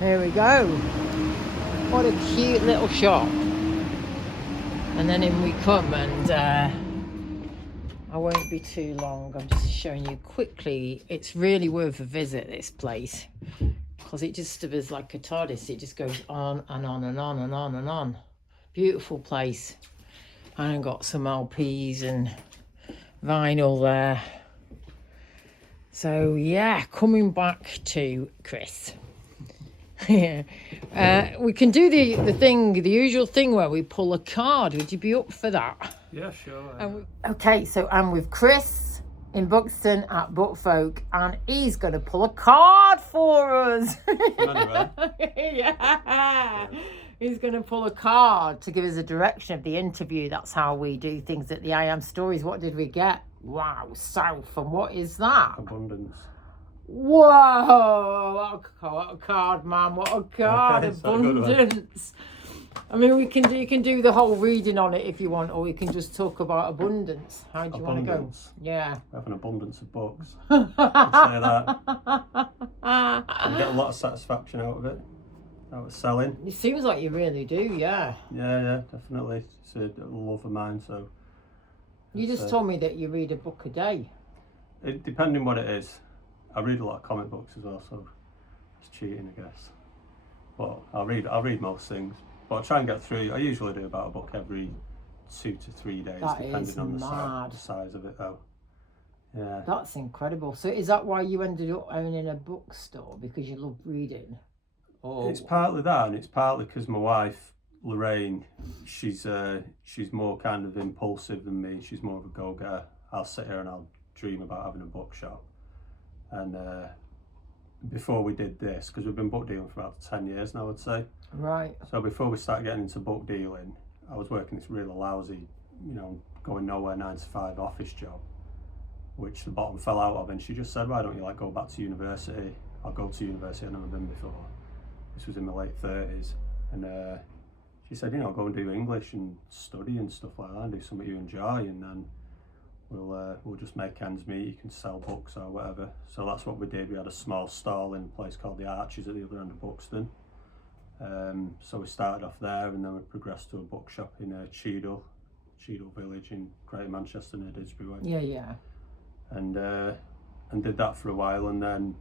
There we go. What a cute little shop. And then in we come, and I won't be too long. I'm just showing you quickly. It's really worth a visit, this place, because it just is like a TARDIS. It just goes on and on and on and on and on. Beautiful place. And I've got some LPs and vinyl there. So yeah, coming back to Chris. Yeah, we can do the usual thing where we pull a card. Would you be up for that? Yeah, sure. Okay, so I'm with Chris in Buxton at Bookfolk, and he's going to pull a card for us. Yeah. He's going to pull a card to give us a direction of the interview. That's how we do things at the I Am Stories. What did we get? Wow, South. And what is that? Abundance. Whoa, what a card, man. What a card. Okay, abundance. I mean, you can do the whole reading on it if you want, or we can just talk about abundance. How do you want to go? Yeah. I have an abundance of books. I'd say that. I get a lot of satisfaction out of it. Out of selling. It seems like you really do, yeah. Yeah, definitely. It's a love of mine, so. You just told me that you read a book a day. Depending what it is. I read a lot of comic books as well, so it's cheating, I guess. But I'll read most things. But I try and get through. I usually do about a book every 2 to 3 days, depending on the size of it, though. Yeah. That's incredible. So is that why you ended up owning a bookstore, because you love reading? Or... It's partly that, and it's partly because my wife, Lorraine, she's more kind of impulsive than me. She's more of a go-getter. I'll sit here and I'll dream about having a bookshop. And before we did this, because we've been book dealing for about 10 years now, I'd say. Right. So before we started getting into book dealing, I was working this really lousy, going nowhere 9 to 5 office job, which the bottom fell out of. And she just said, why don't you go back to university? I'll go to university. I've never been before. This was in my late 30s. And she said, go and do English and study and stuff like that, and do something you enjoy, and then we'll just make ends meet. You can sell books or whatever. So that's what we did. We had a small stall in a place called the Arches at the other end of Buxton. So we started off there, and then we progressed to a bookshop in Cheadle Village in Greater Manchester near Didsbury Way. Yeah. And did that for a while, and then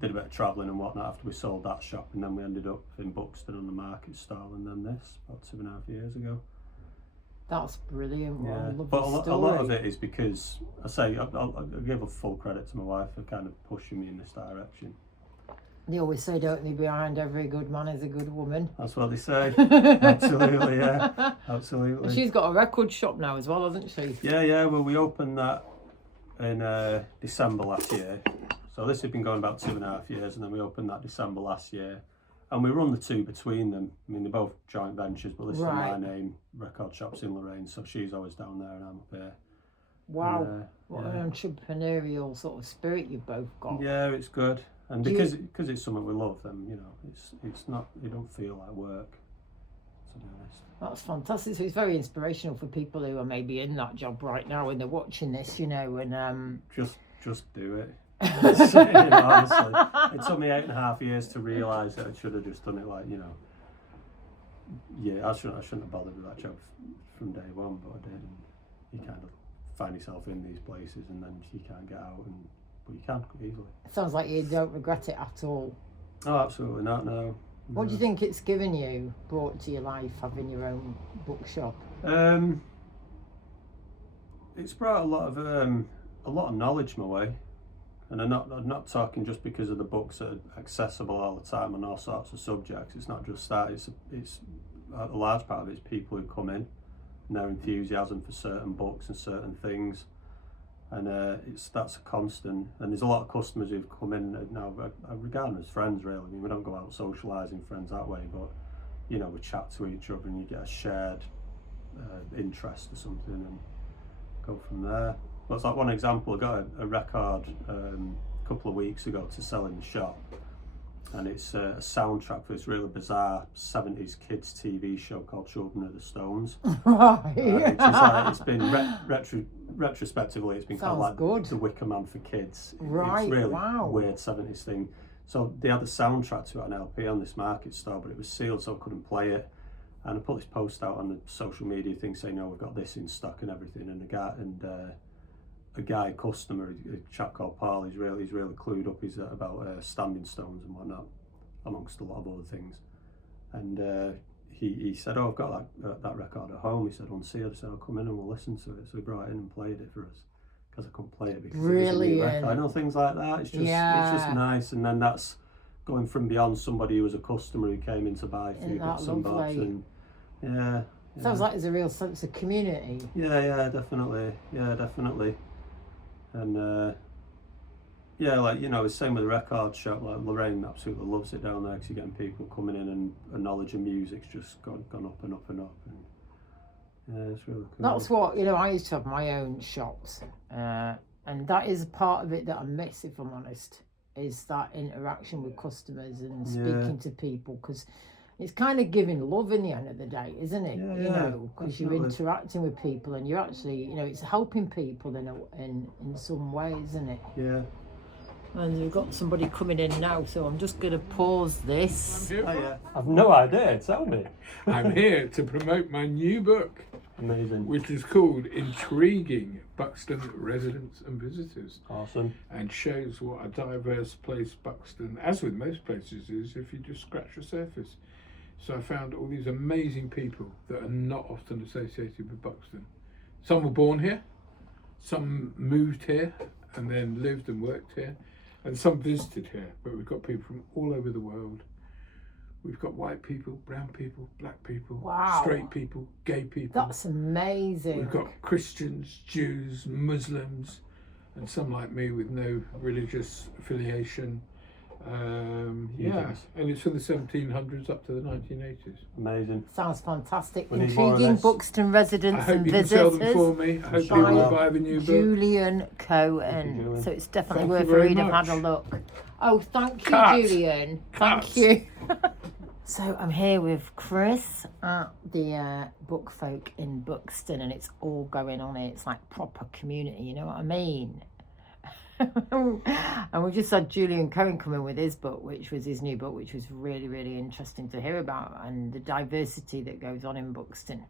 did a bit of travelling and whatnot after we sold that shop, and then we ended up in Buxton on the market stall, and then this about 2.5 years ago. That's brilliant. Yeah, I love but the a lot of it is because I'll give a full credit to my wife for kind of pushing me in this direction. They always say, don't they, behind every good man is a good woman. That's what they say. Absolutely, yeah, absolutely. And she's got a record shop now as well, hasn't she? Yeah. Well, we opened that in December last year. So this had been going about 2.5 years, and then we opened that December last year. And we run the two between them. I mean, they're both joint ventures, but listed in my name. Record shop's in Lorraine, so she's always down there and I'm up here. Wow, what an entrepreneurial sort of spirit you've both got. Yeah, it's good, and because it's something we love, then it's not. You don't feel like work, to be honest. That's fantastic. So it's very inspirational for people who are maybe in that job right now and they're watching this, and just do it. Honestly, it took me 8.5 years to realise that I should have just done it I shouldn't have bothered with that job from day one, but I did, and you kind of find yourself in these places and then you can't get out, but you can easily. It sounds like you don't regret it at all. Oh, absolutely not, no. What do you think it's given you, brought to your life, having your own bookshop? It's brought a lot of knowledge my way. And I'm not talking just because of the books that are accessible all the time on all sorts of subjects. It's not just that. It's a large part of it is people who come in and their enthusiasm for certain books and certain things, and that's a constant. And there's a lot of customers who've come in now. I regard them as friends, really. I mean, we don't go out socialising friends that way, but we chat to each other and you get a shared interest or something and go from there. Well, it's like one example. I got a record a couple of weeks ago to sell in the shop, and it's a soundtrack for this really bizarre 70s kids TV show called Children of the Stones. Right. It's been retrospectively, it's been kind of like good. The Wicker Man for kids. Right. It's really wow. weird 70s thing. So they had a soundtrack to it on LP on this market store, but it was sealed, so I couldn't play it. And I put this post out on the social media thing saying, "No, we've got this in stock and everything." And a guy customer, a chap called Paul, he's really clued up. He's about standing stones and whatnot, amongst a lot of other things. And he said, "Oh, I've got that record at home." He said, "Unsealed." I said, "I'll come in and we'll listen to it." So he brought it in and played it for us, because I couldn't play it because it was a new record. I know, things like that. It's just nice. And then that's going from beyond somebody who was a customer who came in to buy a few bits and bobs. And yeah. Sounds like there's a real sense of community. Yeah, definitely. And yeah, like, you know, it's same with the record shop. Like Lorraine absolutely loves it down there, because you're getting people coming in and a knowledge of music's just gone up and up and up. And yeah, it's really cool. That's what, you know, I used to have my own shops, and that is a part of it that I miss, if I'm honest, is that interaction with customers and speaking to people, because it's kind of giving love in the end of the day, isn't it? You know, because you're interacting with people and you're actually, you know, it's helping people in some way, isn't it? Yeah. And we've got somebody coming in now, so I'm just going to pause this. I've no idea. Tell me. I'm here to promote my new book. Amazing. Which is called Intriguing Buxton Residents and Visitors. Awesome. And shows what a diverse place Buxton, as with most places, is if you just scratch the surface. So I found all these amazing people that are not often associated with Buxton. Some were born here, some moved here and then lived and worked here, and some visited here. But we've got people from all over the world. We've got white people, brown people, black people, straight people, gay people. That's amazing. We've got Christians, Jews, Muslims, and some like me with no religious affiliation. And it's from the 1700s up to the 1980s. Amazing. Sounds fantastic. Intriguing Buxton Residents and Visitors. I hope you can sell them for me. I hope people will buy the new book. Julian Cohen. So it's definitely worth a read. I've had a look. Oh, thank you, Julian. Thank you. So I'm here with Chris at the Book Folk in Buxton, and it's all going on here. It's like proper community, you know what I mean? And we've just had Julian Cohen come in with his book, which was his new book, which was really interesting to hear about, and the diversity that goes on in Buxton.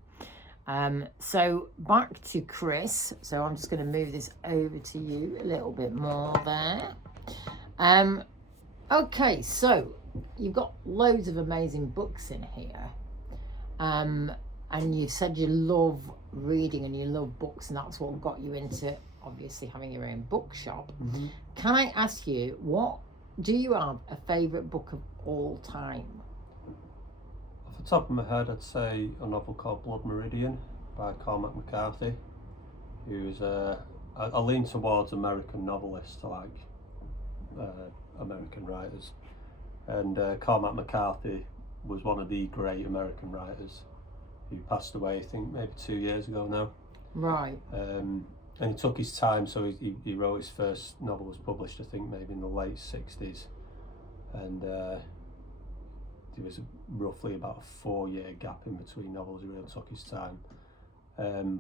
So back to Chris. So I'm just going to move this over to you a little bit more there. Okay, so you've got loads of amazing books in here, and you said you love reading and you love books, and that's what got you into obviously having your own bookshop. Mm-hmm. Can I ask you, do you have a favourite book of all time? Off the top of my head, I'd say a novel called Blood Meridian by Cormac McCarthy, who's I lean towards American novelists, like American writers, and Cormac McCarthy was one of the great American writers who passed away, I think maybe 2 years ago now. Right. And he took his time, so he wrote his first novel, was published I think maybe in the late 60s, and there was roughly about a 4-year gap in between novels. He really took his time.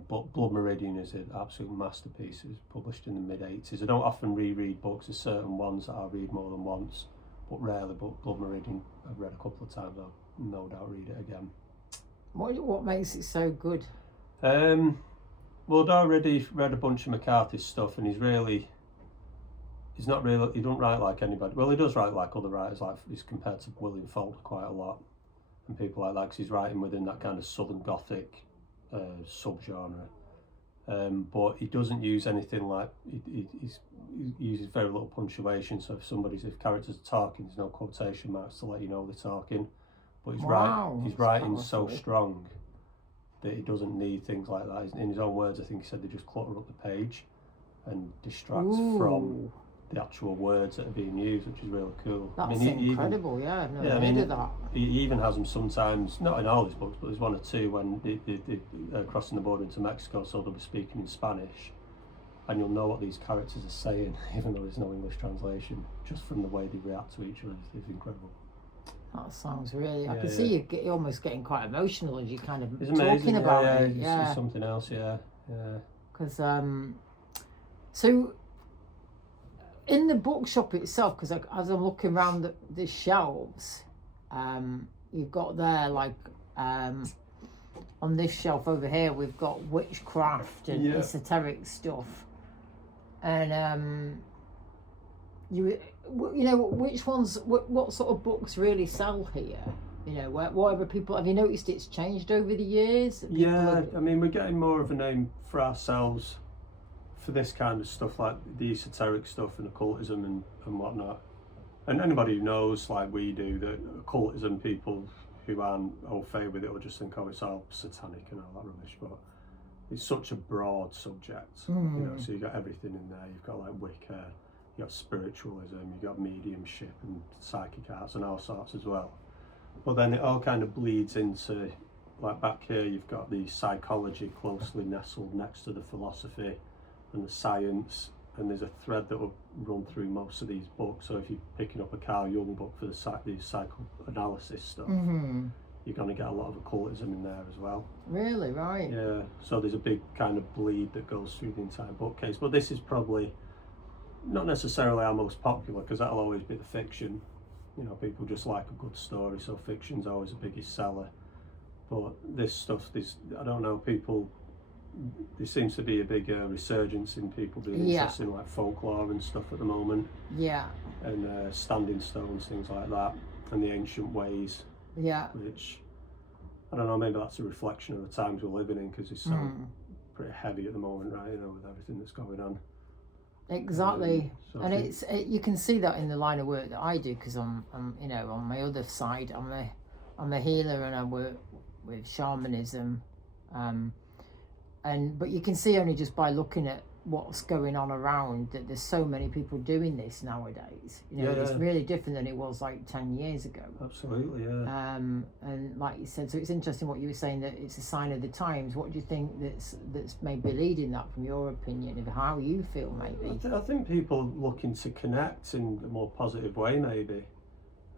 But Blood Meridian is an absolute masterpiece. It was published in the mid-80s. I don't often reread books. There's certain ones that I read more than once, but rarely. But Blood Meridian I've read a couple of times. I'll no doubt read it again. What makes it so good? Well, I'd already read a bunch of McCarthy's stuff, and he don't write like anybody. Well, he does write like other writers, like he's compared to William Faulkner quite a lot, and people like that, because he's writing within that kind of Southern Gothic subgenre. But he doesn't use anything like, he uses very little punctuation, so if characters are talking, there's no quotation marks to let you know they're talking. But he's writing so strong that he doesn't need things like that. In his own words, I think he said they just clutter up the page and distracts from the actual words that are being used, which is really cool. That's incredible. I've never heard of that. He even has them sometimes, not in all his books, but there's one or two when they're crossing the border into Mexico, so they'll be speaking in Spanish, and you'll know what these characters are saying, even though there's no English translation, just from the way they react to each other. It's incredible. That sounds really. I can see you're almost getting quite emotional as you kind of it's talking amazing, about it. It's something else, yeah. Because so in the bookshop itself, because as I'm looking around the shelves, you've got there like on this shelf over here we've got witchcraft and esoteric stuff, and you know which ones, what sort of books really sell here? You know, whatever people, have you noticed it's changed over the years? I mean, we're getting more of a name for ourselves for this kind of stuff, like the esoteric stuff and occultism and whatnot. And anybody who knows, like we do, that occultism, people who aren't au fait with it will just think, oh, it's all satanic and all that rubbish. But it's such a broad subject, you know. So you've got everything in there. You've got like Wicca, you've got spiritualism, you've got mediumship and psychic arts and all sorts as well. But then it all kind of bleeds into, like back here, you've got the psychology closely nestled next to the philosophy and the science, and there's a thread that will run through most of these books. So if you're picking up a Carl Jung book for these psychoanalysis stuff, you're going to get a lot of occultism in there as well. Really? Right. Yeah, so there's a big kind of bleed that goes through the entire bookcase. But this is probably not necessarily our most popular, because that'll always be the fiction. You know, people just like a good story, so fiction's always the biggest seller. But this stuff, I don't know, people, there seems to be a big resurgence in people being interested in like folklore and stuff at the moment. Yeah. And standing stones, things like that, and the ancient ways. Yeah. Which, I don't know, maybe that's a reflection of the times we're living in, because it's so pretty heavy at the moment, right? You know, with everything that's going on. Exactly, and it's you can see that in the line of work that I do, because I'm you know, on my other side, I'm a healer and I work with shamanism, but you can see only just by looking at what's going on around that there's so many people doing this nowadays. You know, it's really different than it was like 10 years ago. Absolutely, yeah. And like you said, so it's interesting what you were saying, that it's a sign of the times. What do you think that's maybe leading that, from your opinion, of how you feel maybe? I think people looking to connect in a more positive way maybe,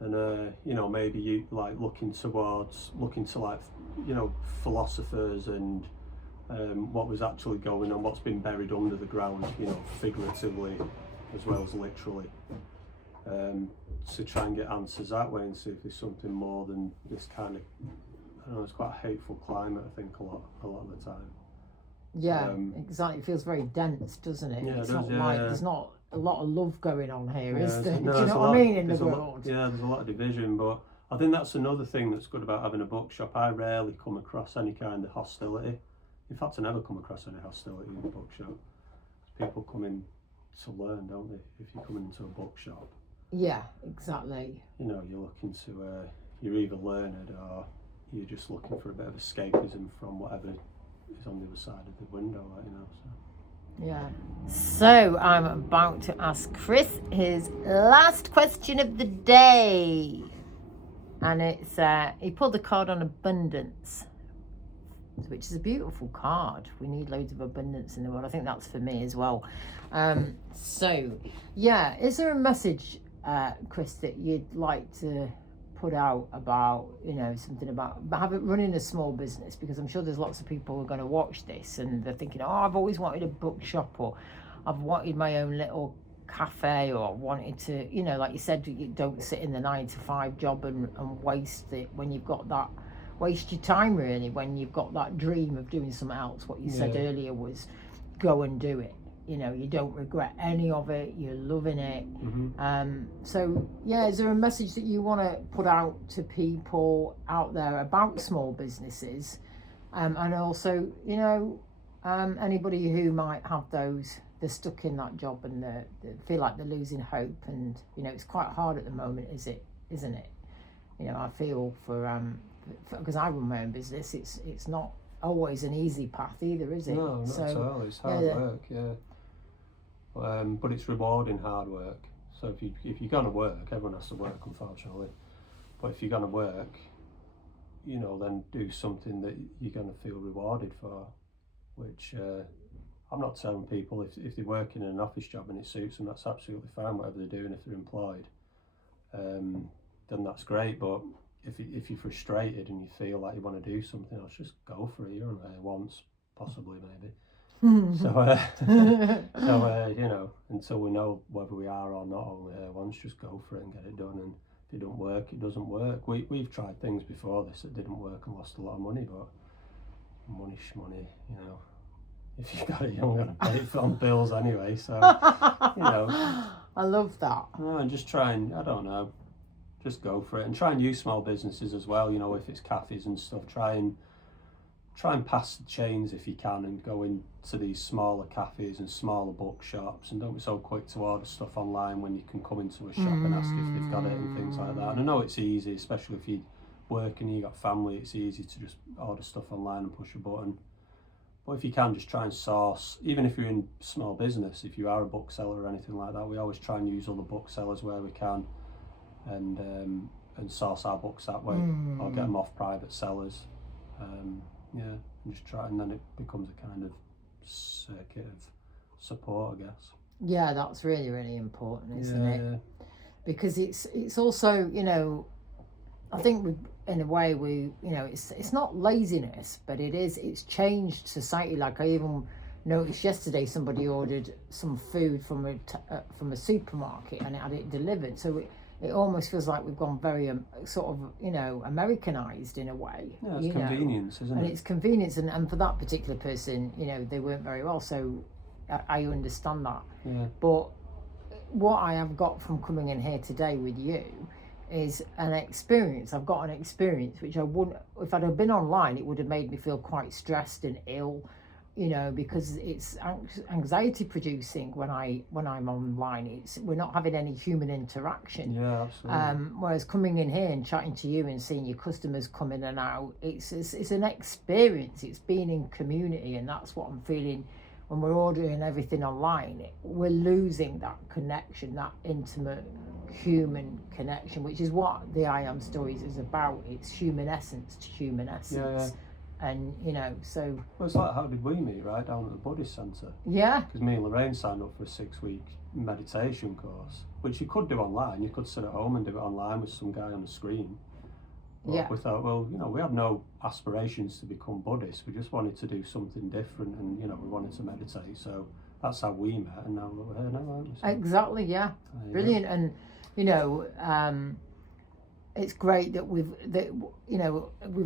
and you know, maybe you like looking to like, you know, philosophers and what was actually going on, what's been buried under the ground, you know, figuratively as well as literally, to try and get answers that way and see if there's something more than this kind of, I don't know, it's quite a hateful climate, I think, a lot of the time. Yeah, exactly. It feels very dense, doesn't it? Yeah, it's it does, not like there's not a lot of love going on here, is there? No, do you know what I mean, in the world? There's a lot of division, but I think that's another thing that's good about having a bookshop. I rarely come across any kind of hostility. In fact, I never come across any hostility in the bookshop. People come in to learn, don't they? If you're coming into a bookshop. Yeah, exactly. You know, you're looking to, you're either learned or you're just looking for a bit of escapism from whatever is on the other side of the window, like, you know. So. Yeah. So I'm about to ask Chris his last question of the day, and it's he pulled a card on abundance, which is a beautiful card. We need loads of abundance in the world. I think that's for me as well. So, yeah, is there a message, Chris, that you'd like to put out about, you know, something about running a small business? Because I'm sure there's lots of people who are going to watch this and they're thinking, oh, I've always wanted a bookshop, or I've wanted my own little cafe, or wanted to, you know, like you said, you don't sit in the 9-to-5 job and waste it when you've got that. Waste your time really when you've got that dream of doing something else. What you said earlier was go and do it. You know, you don't regret any of it, you're loving it. So yeah, is there a message that you want to put out to people out there about small businesses, and also, you know, anybody who might have they're stuck in that job and they feel like they're losing hope, and you know, it's quite hard at the moment, isn't it? You know, I feel for because I run my own business, it's not always an easy path either, is it? No, not at all. It's hard work, but it's rewarding hard work. So if you're gonna work, everyone has to work, unfortunately. But if you're gonna work, you know, then do something that you're gonna feel rewarded for. Which I'm not telling people if they're working in an office job and it suits them, that's absolutely fine. Whatever they're doing, if they're employed, then that's great. But if you're frustrated and you feel like you want to do something else, just go for it. You're only there once, possibly, maybe. So, you know, until we know whether we are or not only here once, just go for it and get it done. And if it don't work, it doesn't work. We've tried things before this that didn't work and lost a lot of money, but money's money, you know. If you've got it, you're going to pay it on bills anyway. So, you know. I love that. No, and just try and, I don't know, just go for it. And try and use small businesses as well, you know, if it's cafes and stuff. Try and pass the chains if you can and go into these smaller cafes and smaller bookshops, and don't be so quick to order stuff online when you can come into a shop and ask if they've got it and things like that. And I know it's easy, especially if you work and you got family, it's easy to just order stuff online and push a button. But if you can, just try and source, even if you're in small business, if you are a bookseller or anything like that, we always try and use other booksellers where we can and source our books that way, or get them off private sellers. Yeah, and just try, and then it becomes a kind of circuit of support, I guess. Yeah, that's really, really important, isn't it? Yeah. Because it's also, you know, I think in a way you know, it's not laziness, but it's changed society. Like, I even noticed yesterday somebody ordered some food from a supermarket and it had it delivered. So it almost feels like we've gone very sort of, you know, Americanized in a way. Yeah, it's convenience, isn't it? And it's convenience, and for that particular person, you know, they weren't very well, so I understand that. Yeah. But what I have got from coming in here today with you is an experience. I've got an experience which I wouldn't, if I'd have been online, it would have made me feel quite stressed and ill, you know, because it's anxiety producing when I'm online. We're not having any human interaction. Yeah, absolutely. Whereas coming in here and chatting to you and seeing your customers come in and out, it's an experience. It's being in community, and that's what I'm feeling when we're ordering everything online. We're losing that connection, that intimate human connection, which is what the I Am Stories is about. It's human essence to human essence. Yeah. And, you know, so... Well, it's like, how did we meet, right? Down at the Buddhist Centre. Yeah. Because me and Lorraine signed up for a 6-week meditation course, which you could do online. You could sit at home and do it online with some guy on the screen. But yeah. we thought, well, you know, we had no aspirations to become Buddhists. We just wanted to do something different, and, you know, we wanted to meditate. So that's how we met, and now we're here now, aren't we? So, exactly, yeah. Brilliant. And, you know... it's great that we've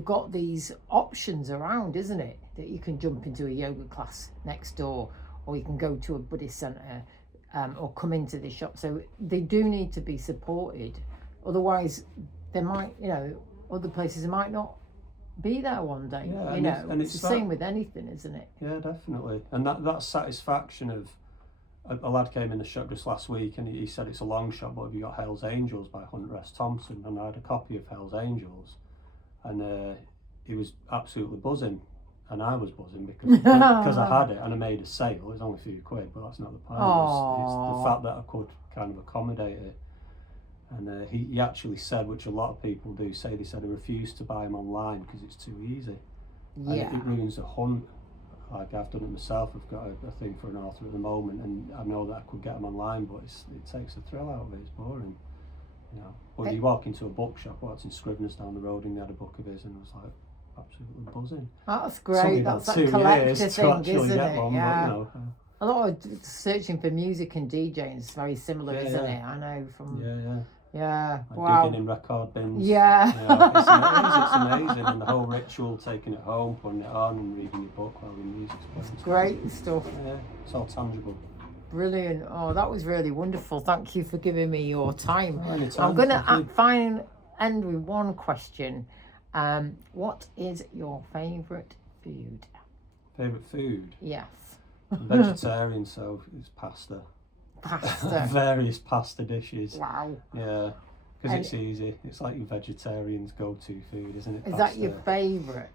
got these options around, isn't it? That you can jump into a yoga class next door, or you can go to a Buddhist centre, or come into the shop. So they do need to be supported. Otherwise, they might, you know, other places might not be there one day. Yeah, you know, and it's the same with anything, isn't it? Yeah, definitely. And that satisfaction of a lad came in the shop just last week, and he said it's a long shot, but have you got Hell's Angels by Hunter S. Thompson? And I had a copy of Hell's Angels, and he was absolutely buzzing, and I was buzzing because I had it and I made a sale. It was only a few quid, but that's not the point. It's the fact that I could kind of accommodate it. And he actually said, which a lot of people do say, they said they refuse to buy them online because it's too easy. Yeah. And it ruins the hunt. Like, I've done it myself. I've got a thing for an author at the moment, and I know that I could get them online, but it takes the thrill out of it. It's boring, you know. But you walk into a bookshop, in Scrivener's down the road, and they had a book of his, and I was like, absolutely buzzing. That's great. That's that collector thing, isn't it? One, yeah. But, you know, a lot of searching for music and DJing is very similar, isn't it? I know from... Yeah, like wow. digging in record bins. Yeah. You know, it's amazing. And the whole ritual, taking it home, putting it on and reading your book while the music's playing. Great stuff. Yeah, it's all tangible. Brilliant. Oh, that was really wonderful. Thank you for giving me your time. Anytime. I'm going to end with one question. What is your favourite food? Favourite food? Yes. I'm vegetarian, so it's pasta. Pasta. Various pasta dishes. Wow. Yeah, because it's easy. It's like your vegetarian's go-to food, isn't it? Is that your favourite?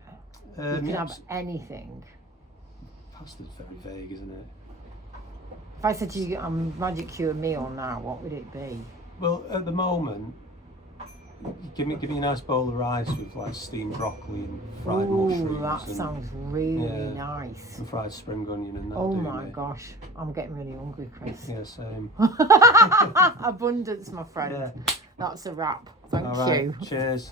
You can yeah, have anything. Pasta's very vague, isn't it? If I said to you, magic you a meal now, what would it be? Well, at the moment, give me a nice bowl of rice with like steamed broccoli and fried mushrooms. That sounds really nice. And fried spring onion, and oh my gosh, I'm getting really hungry, Chris. Yeah, same. Abundance, my friend. Yeah. That's a wrap. Thank All right, you. cheers.